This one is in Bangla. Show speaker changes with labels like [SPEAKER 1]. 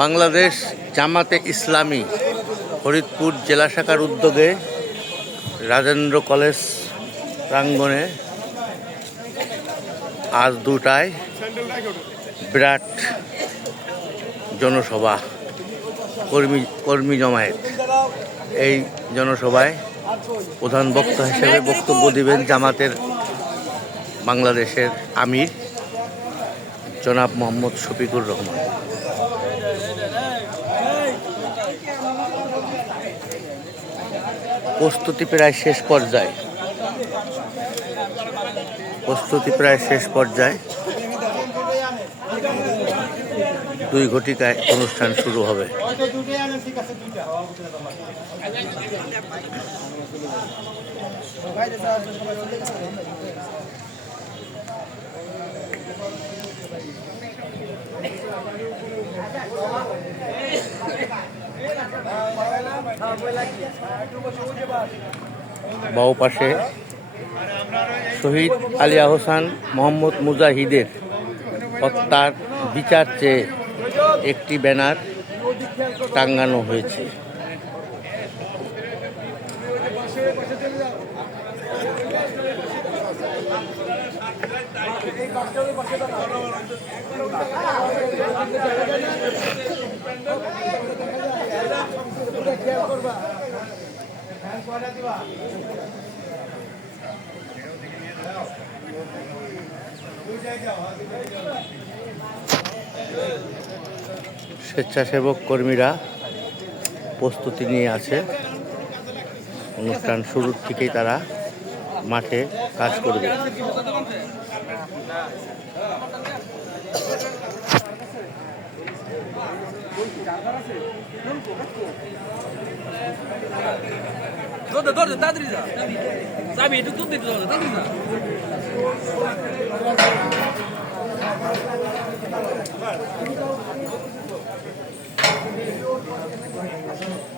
[SPEAKER 1] বাংলাদেশ জামাতে ইসলামী ফরিদপুর জেলা শাখার উদ্যোগে রাজেন্দ্র কলেজ প্রাঙ্গণে আজ দুটায় বিরাট জনসভা, কর্মী কর্মী জমায়েত। এই জনসভায় প্রধান বক্তা হিসেবে বক্তব্য দিবেন জামাতের বাংলাদেশের আমির। জনাব মোহাম্মদ শফিকুর রহমান। প্রস্তুতি প্রায় শেষ পর্যায়ে। প্রস্তুতি প্রায় শেষ পর্যায়ে দুই ঘটিকায় অনুষ্ঠান শুরু হবে। বাউ পাশে শহীদ আলী আহসান মোহাম্মদ মুজাহিদের হত্যার বিচার চেয়ে একটি ব্যানার টাঙ্গানো হয়েছে। স্বেচ্ছাসেবক কর্মীরা প্রস্তুতি নিয়ে আছে। অনুষ্ঠান শুরুর থেকেই তারা মাঠে কাজ করবে
[SPEAKER 2] তাড়াতাড়ি যাবি Thank you.